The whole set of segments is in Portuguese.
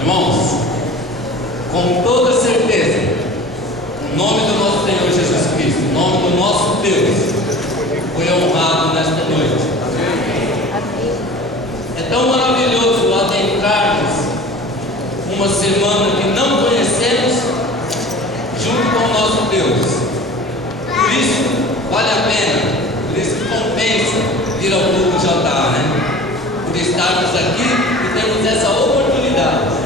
Irmãos, com toda certeza, o nome do nosso Senhor Jesus Cristo, o nome do nosso Deus, foi honrado nesta noite. É tão maravilhoso adentrarmos uma semana que não conhecemos junto com o nosso Deus. Por isso vale a pena, por isso compensa vir ao culto JA, né? Por estarmos aqui e termos essa oportunidade.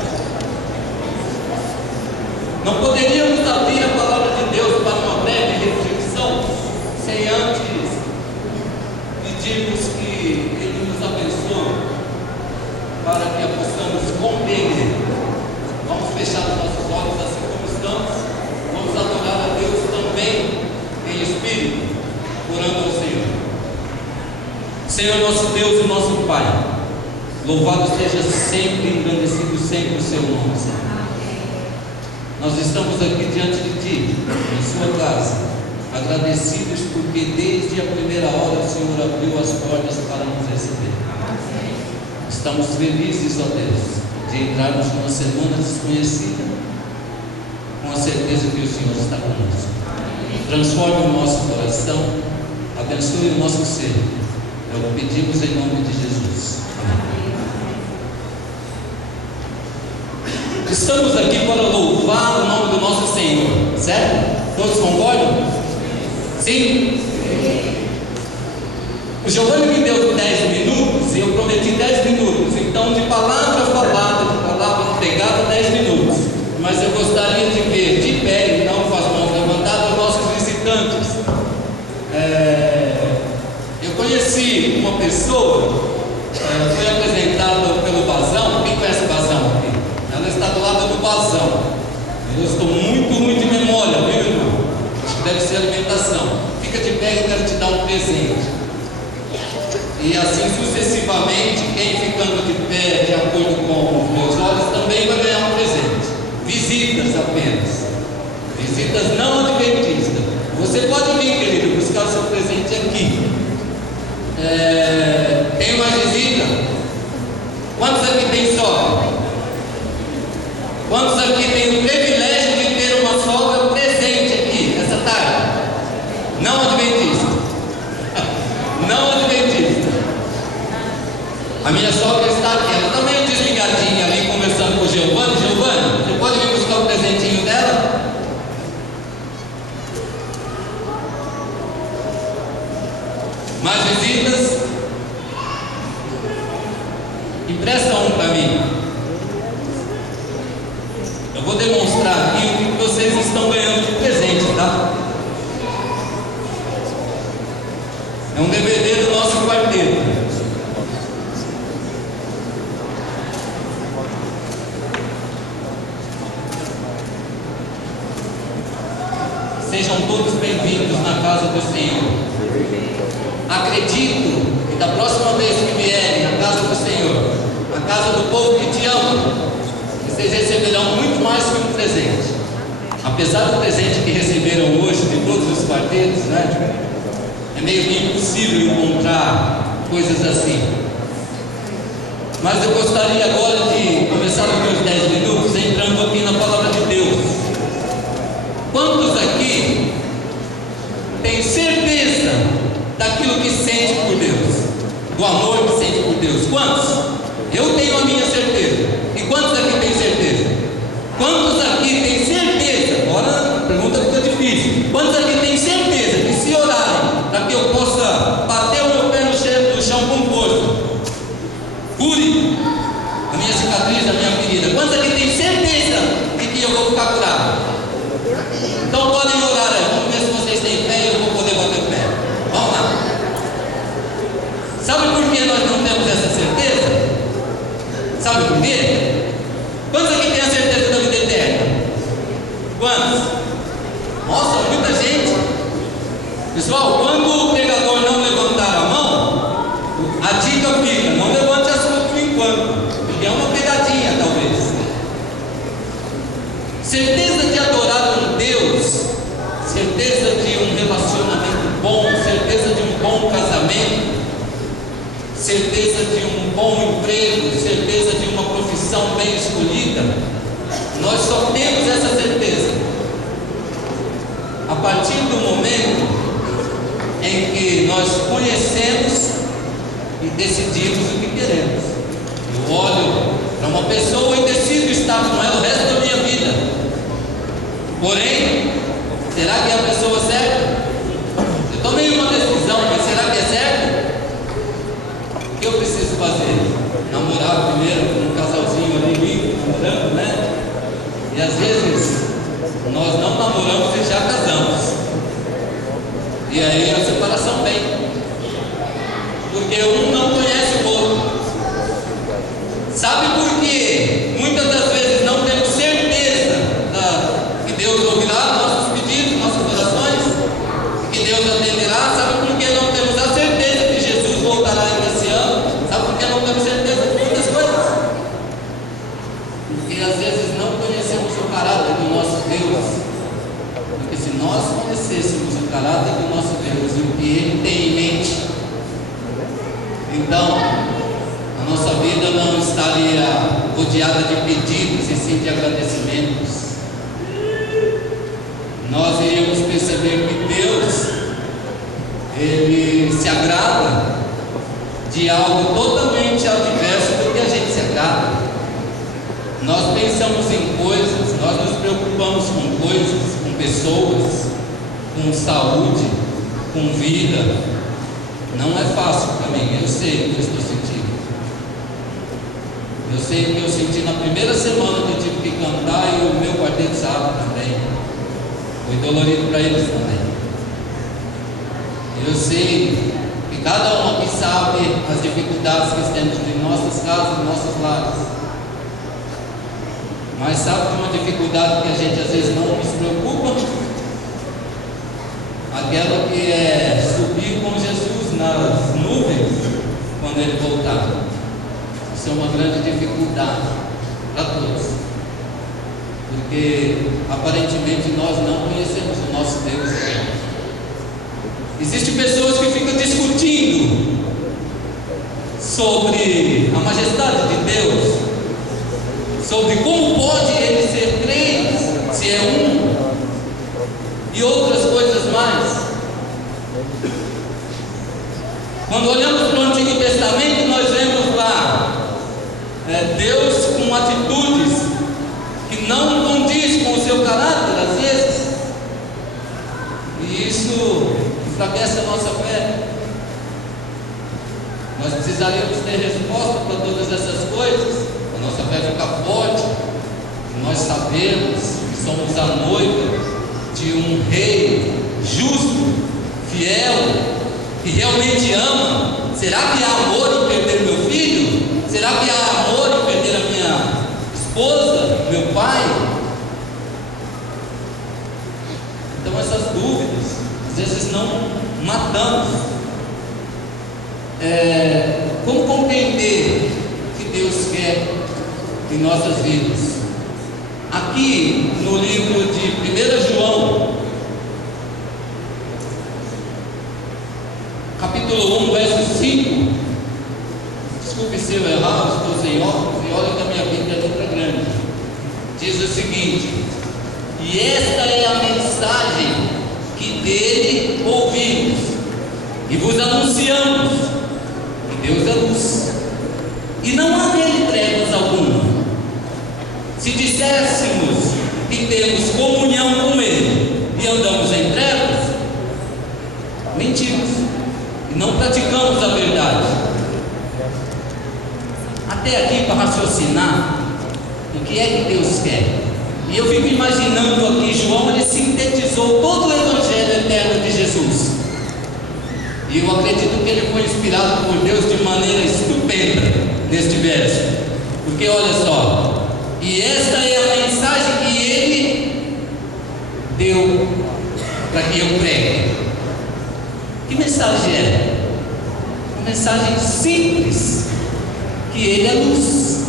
Não poderíamos abrir a palavra de Deus para uma breve reflexão sem antes pedirmos que Ele nos abençoe para que a possamos compreender. Vamos fechar os nossos olhos assim como estamos. Vamos adorar a Deus também em espírito, orando ao Senhor. Senhor nosso Deus e nosso Pai, louvado seja sempre, engrandecido sempre o Seu nome, Senhor. Nós estamos aqui diante de Ti, em Sua casa, agradecidos porque desde a primeira hora o Senhor abriu as portas para nos receber. Estamos felizes, ó Deus, de entrarmos numa semana desconhecida, com a certeza que o Senhor está conosco. Transforme o nosso coração, abençoe o nosso ser. É o que pedimos em nome de Jesus. Amém. Estamos aqui para louvar o nome do nosso Senhor, certo? Todos concordam? Sim? O Giovanni me deu 10 minutos e eu prometi 10 minutos. Então, de palavra falada, de palavra pregada, 10 minutos. Mas eu gostaria de ver de pé, não com as mãos levantadas, nossos visitantes. Eu conheci uma pessoa, foi apresentada pelo Bazão. Quem conhece o Bazão aqui? Ela está do lado do Bazão. Eu estou muito ruim de memória, viu, irmão? Acho que deve ser alimentação. Fica de pé, eu quero te dar um presente. E assim sucessivamente, quem ficando de pé, de acordo com os meus olhos, também vai ganhar um presente. Visitas apenas. Visitas não adventistas. Você pode vir, querido, buscar o seu presente aqui. Tem uma visita? Quantos aqui tem sogra? Quantos aqui têm o privilégio de ter uma sogra presente aqui, essa tarde? Não adventista. Não adventista. A minha sogra está aqui, ela está meio desligadinha ali, conversando com o Giovanni. Giovanni, você pode vir buscar o presentinho dela? Mais visitas? Empresta um para mim. Eu vou demonstrar aqui o que vocês estão ganhando de presente, tá? É um DVD do nosso quarteto. Sejam todos bem-vindos na casa do Senhor. Acredito que da próxima vez que vierem à casa do Senhor, a casa do povo que te ama, vocês receberão muito mais que um presente. Apesar do presente que receberam hoje de todos os quartetos, né? É meio que impossível encontrar coisas assim. Mas eu gostaria agora de começar os meus 10 minutos entrando aqui na palavra de Deus. Quantos aqui têm certeza daquilo que sente por Deus? Do amor que sente por Deus? Quantos? Eu tenho a minha certeza. E quantos aqui têm certeza? Quantos aqui têm certeza? Agora a pergunta fica difícil. Quantos aqui têm certeza que se orarem para que eu possa bater o meu pé no chão com força, cure a minha cicatriz, a minha ferida? Quantos aqui têm certeza de que eu vou ficar curado? Então podem orar aí. Vamos ver se vocês têm fé e eu vou poder bater o pé. Vamos lá. Sabe por que nós não temos essa certeza? Sabe por quê? Quantos aqui têm a certeza da vida eterna? Quantos? Nossa, muita gente. Pessoal, quando o pregador não levantar a mão, a dica fica: não levante a sua por enquanto, porque é uma pegadinha talvez. Certeza de adorar um Deus, certeza de um relacionamento bom, certeza de um bom casamento, certeza de um bom emprego, certeza de uma profissão profissão bem escolhida, nós só temos essa certeza a partir do momento em que nós conhecemos e decidimos o que queremos. Eu olho para uma pessoa e decido estar com ela o resto da minha vida. Porém, será que é a pessoa certa? Eu tomei uma decisão, mas será que é certo? O que eu preciso fazer? Namorar primeiro com um casalzinho ali lindo, namorando, né? E às vezes nós não namoramos e já casamos. E aí a separação vem. Porque um não conhece o outro. Sabe por quê? Muitas das vezes não temos certeza que Deus ouvirá nossos pedidos, nossas orações, que Deus atenderá. Sabe por que não temos a certeza que Jesus voltará ainda esse ano? Sabe por que não temos certeza de muitas coisas? Porque às vezes não conhecemos o caráter do nosso Deus. Porque se nós conhecêssemos o caráter do nosso Deus e o que Ele tem em mente, então a nossa vida não estaria rodeada de pedidos e sim de agradecimentos. Nós iríamos perceber que Deus, Ele se agrada de algo totalmente adverso do que a gente se agrada. Nós pensamos em coisas, nós nos preocupamos com coisas, com pessoas, com saúde, com vida. Não é fácil para mim, eu sei o que eu estou sentindo. Eu sei o que eu senti na primeira semana que eu tive que cantar e o meu quarteto sabe também. Foi dolorido para eles também. Eu sei que cada um aqui sabe as dificuldades que temos em nossas casas, em nossos lares. Mas sabe que uma dificuldade que a gente às vezes não nos preocupa? Aquela que é subir com Jesus nas nuvens quando Ele voltar. Isso é uma grande dificuldade para todos, porque aparentemente nós não conhecemos o nosso Deus. Existem pessoas que ficam discutindo sobre a majestade de Deus, sobre como pode Ele ser três, se é um, e outras coisas mais. Quando olhamos para o Antigo Testamento, nós vemos lá Deus com atitudes que não condiz com o seu caráter, às vezes, e isso enfraquece a nossa fé. Nós precisaríamos ter resposta para todas essas coisas, a nossa fé fica forte, e nós sabemos que somos a noiva de um rei justo, fiel, que realmente ama. Será que há amor em perder meu filho? Será que há amor em perder a minha esposa, meu pai? Então essas dúvidas, às vezes não matamos. Como compreender o que Deus quer em nossas vidas? Aqui no livro de 1 João, capítulo 1, verso 5. Desculpe se eu errar, estou sem óculos e olha que a minha Bíblia é letra grande. Diz o seguinte: e esta é a mensagem que dele ouvimos e vos anunciamos, que Deus é luz e não há nele trevas alguma. Se disséssemos que temos comunhão com Ele e andamos em trevas, mentimos e não praticamos a verdade. Até aqui, para raciocinar o que é que Deus quer. E eu fico imaginando aqui, João, ele sintetizou todo o Evangelho eterno de Jesus. E eu acredito que ele foi inspirado por Deus de maneira estupenda neste verso. Porque olha só, e esta é a mensagem que ele deu para que eu pregue. Que mensagem é? Uma mensagem simples, que Ele é luz.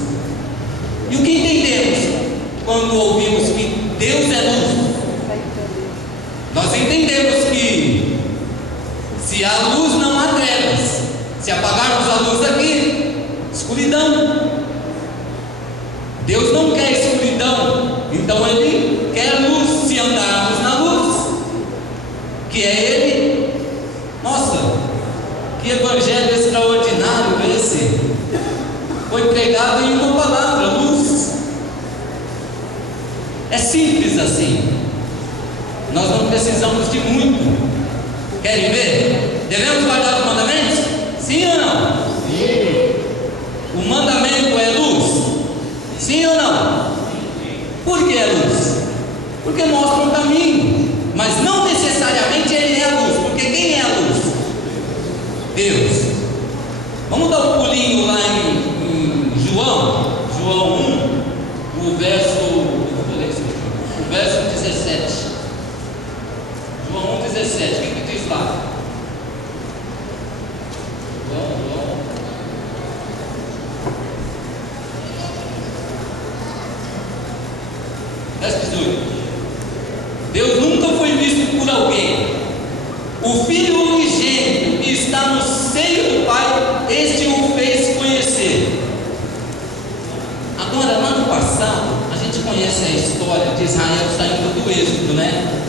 E o que entendemos quando ouvimos que Deus é luz? Nós entendemos que se há luz não há trevas. Se apagarmos a luz aqui, escuridão. Deus não quer escuridão, então Ele quer luz, se andarmos na luz, que é Ele. Nossa, que evangelho extraordinário esse! Foi pregado em uma palavra, luz. É simples assim. Nós não precisamos de muito. Querem ver? Devemos guardar os mandamentos? Sim ou não? Sim. O mandamento é luz? Sim ou não? Por que é luz? Porque mostra um caminho, mas não necessariamente ele é a luz, porque quem é a luz? Deus. Vamos dar um pulinho lá em João 1, o verso 17. João 1, 17, o que diz lá? João. Verso 18. Deus nunca foi visto por alguém. O Filho unigênito que está no seio do Pai, este o fez conhecer. Agora, lá no passado, a gente conhece a história de Israel saindo do Êxodo, né?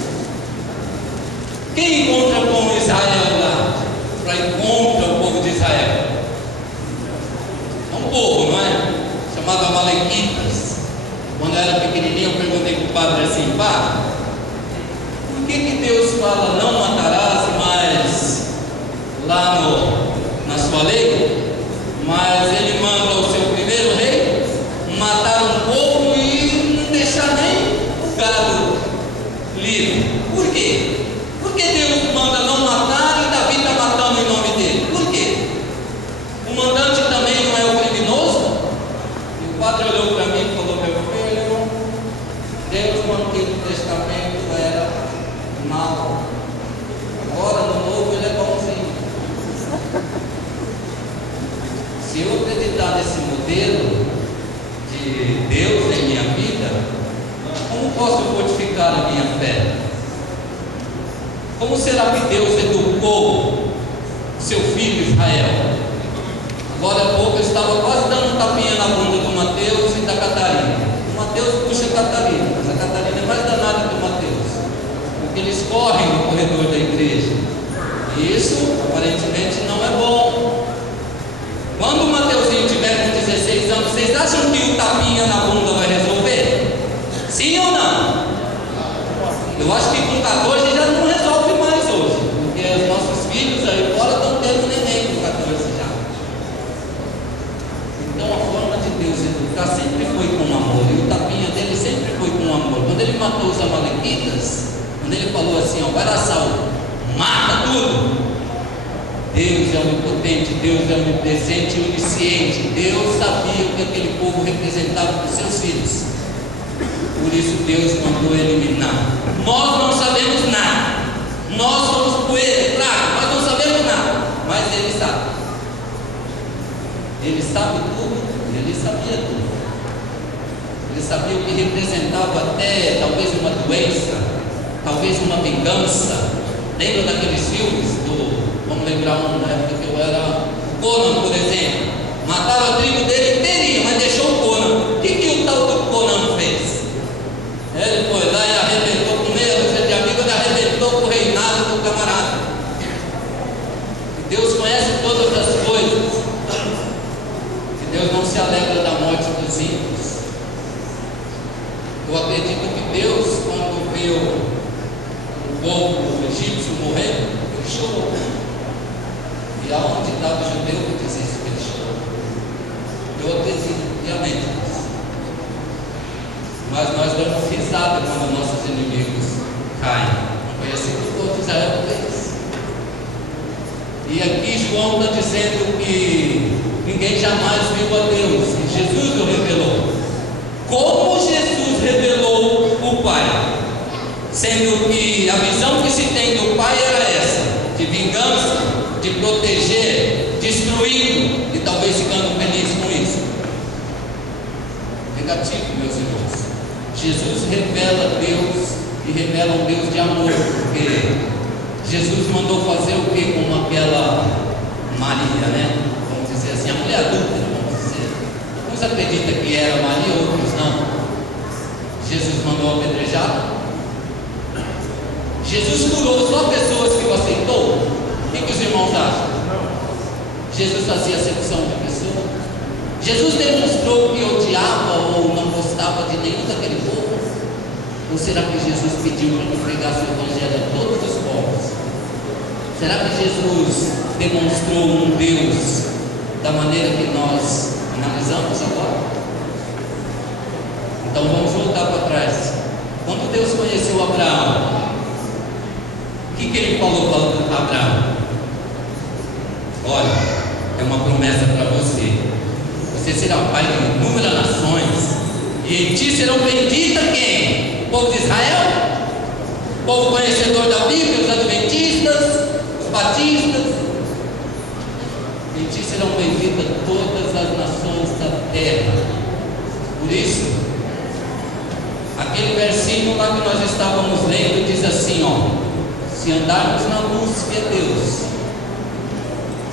Quem encontra com Israel lá? Para encontrar o povo de Israel? É um povo, não é? Chamado Amalequitas. Quando eu era pequenininho, eu perguntei para o padre assim: pá, por que Deus fala não matarás, mas lá na sua lei, mas Ele manda o seu primeiro rei matar um povo e não deixar nem o gado livre? Por quê? Por que Deus manda não matar e Davi está matando em nome dele? Por quê? O mandante também não é o criminoso? E o padre olhou para mim e falou: meu filho, Deus no Antigo Testamento era mal, agora no Novo ele é bonzinho. Se eu acreditar nesse modelo de Deus em minha vida, como posso fortificar a minha fé? Como será que Deus educou seu filho Israel? Agora há pouco eu estava quase dando um tapinha na bunda do Mateus e da Catarina. O Mateus puxa a Catarina, mas a Catarina é mais danada que o Mateus, porque eles correm no corredor da igreja. E isso aparentemente não é bom. Quando o Mateuzinho tiver com 16 anos, vocês acham que o tapinha na bunda vai resolver? Sim ou não? Eu acho que com 14 já não resolve mais hoje, porque os nossos filhos aí fora estão tendo neném com 14 já. Então a forma de Deus educar sempre foi com amor, e o tapinha dele sempre foi com amor. Quando ele matou os amalequitas, quando ele falou assim: ó, vai lá, Saul, mata tudo. Deus é onipotente, Deus é onipresente e onisciente. Deus sabia o que aquele povo representava para os seus filhos. Por isso Deus mandou eliminar. Nós não sabemos nada. Nós somos poeira, claro, nós não sabemos nada. Mas Ele sabe. Ele sabe tudo. Ele sabia tudo. Ele sabia o que representava até talvez uma doença, talvez uma vingança. Lembra daqueles filmes do... Vamos lembrar uma época que eu era Conan, por exemplo. Mataram a tribo dele inteirinho, mas deixou o Conan. O que o tal do Conan fez? Ele foi lá e arrebentou com meia dúzia de amigos, ele arrebentou com o reinado do camarada. Deus conhece todas as coisas. E Deus não se alegra da morte dos ímpios. Eu acredito que Deus, quando viu o povo egípcio morrer, ele chorou. E aonde estava o judeu que diz isso, que ele chorou? Eu acredito piamente nisso. Mas nós damos risada quando nossos inimigos caem. Não foi assim que o povo de Israel fez. E aqui João está dizendo que ninguém jamais viu a Deus, e Jesus o revelou. Como Jesus revelou o Pai? Sendo que a visão que se tem do Pai era essa, de vingança, de proteger, destruindo e talvez ficando feliz com isso. Negativo, meus irmãos. Jesus revela Deus e revela um Deus de amor, porque Jesus mandou fazer o que com aquela Maria, né? Vamos dizer assim, a mulher adulta, vamos dizer. Uns acreditam que era Maria, outros não. Jesus mandou apedrejar. Jesus curou só pessoas que o aceitou. O que os irmãos acham? Jesus fazia acepção de pessoas. Jesus demonstrou que odiava ou não gostava de nenhum daquele povo? Ou será que Jesus pediu para que pregasse o evangelho a todos os povos? Será que Jesus demonstrou um Deus da maneira que nós analisamos agora? Então vamos voltar para trás. Quando Deus conheceu Abraão, o que ele falou para Abraão? Olha, é uma promessa para você. Você será pai de inúmeras nações, e em ti serão benditas quem? O povo de Israel? O povo conhecedor da Bíblia, os adventistas, os batistas. Em ti serão benditas todas as nações da terra. Por isso, aquele versículo lá que nós estávamos lendo diz assim, ó: se andarmos na luz que é Deus,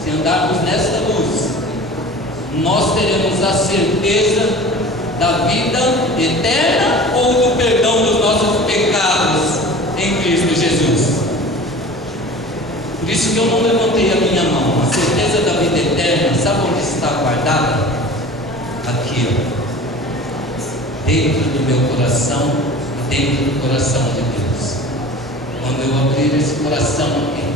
se andarmos nesta luz, nós teremos a certeza da vida eterna ou do perdão dos nossos pecados em Cristo Jesus. Por isso que eu não levantei a minha mão. A certeza da vida eterna, sabe onde está guardada? Aqui, ó, dentro do meu coração e dentro do coração de Deus. Quando eu abrir esse coração aqui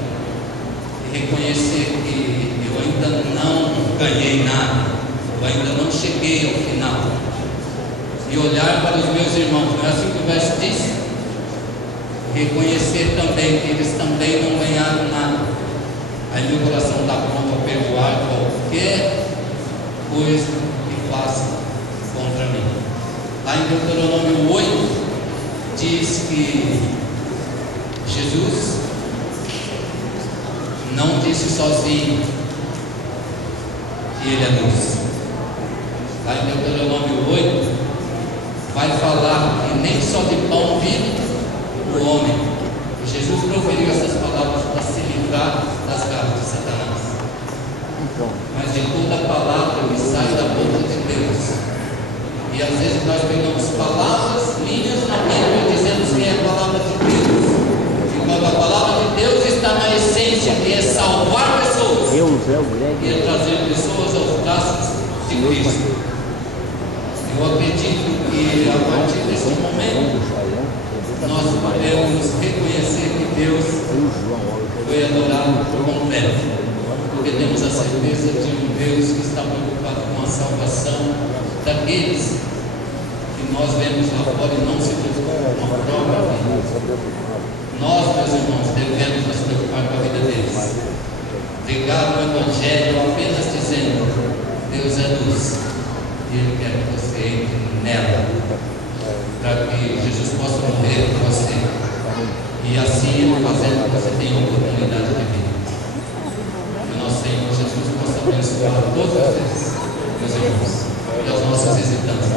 e reconhecer que eu ainda não ganhei nada, eu ainda não cheguei ao final, e olhar para os meus irmãos, não é assim que o verso diz? Reconhecer também que eles também não ganharam nada, aí meu coração está pronto a perdoar qualquer coisa que faça contra mim. Lá em Deuteronômio 8 diz que Jesus não disse sozinho que ele é luz. Lá em Deuteronômio 8 vai falar que nem só de pão vive o homem. E Jesus proferiu essas palavras para se livrar das garras de Satanás. Mas de toda palavra que sai da boca de Deus. E às vezes nós pegamos palavras, linhas na Bíblia e dizemos que é a palavra de Deus. E quando a palavra de Deus está na essência, que é salvar pessoas, e é trazer pessoas aos braços de Cristo. Eu acredito que a partir desse momento nós podemos reconhecer que Deus foi adorado por completo, porque temos a certeza de um Deus que está preocupado com a salvação daqueles que nós vemos lá fora e não se preocupam com a própria vida. Nós, meus irmãos, devemos nos preocupar com a vida deles. Pregar o Evangelho apenas dizendo: Deus é luz e Ele quer que você entre nela, para que Jesus possa morrer por você, e assim Ele fazendo, você tenha oportunidade de vida. Que o nosso Senhor Jesus possa abençoar a todos vocês, meus irmãos, e aos nossos visitantes.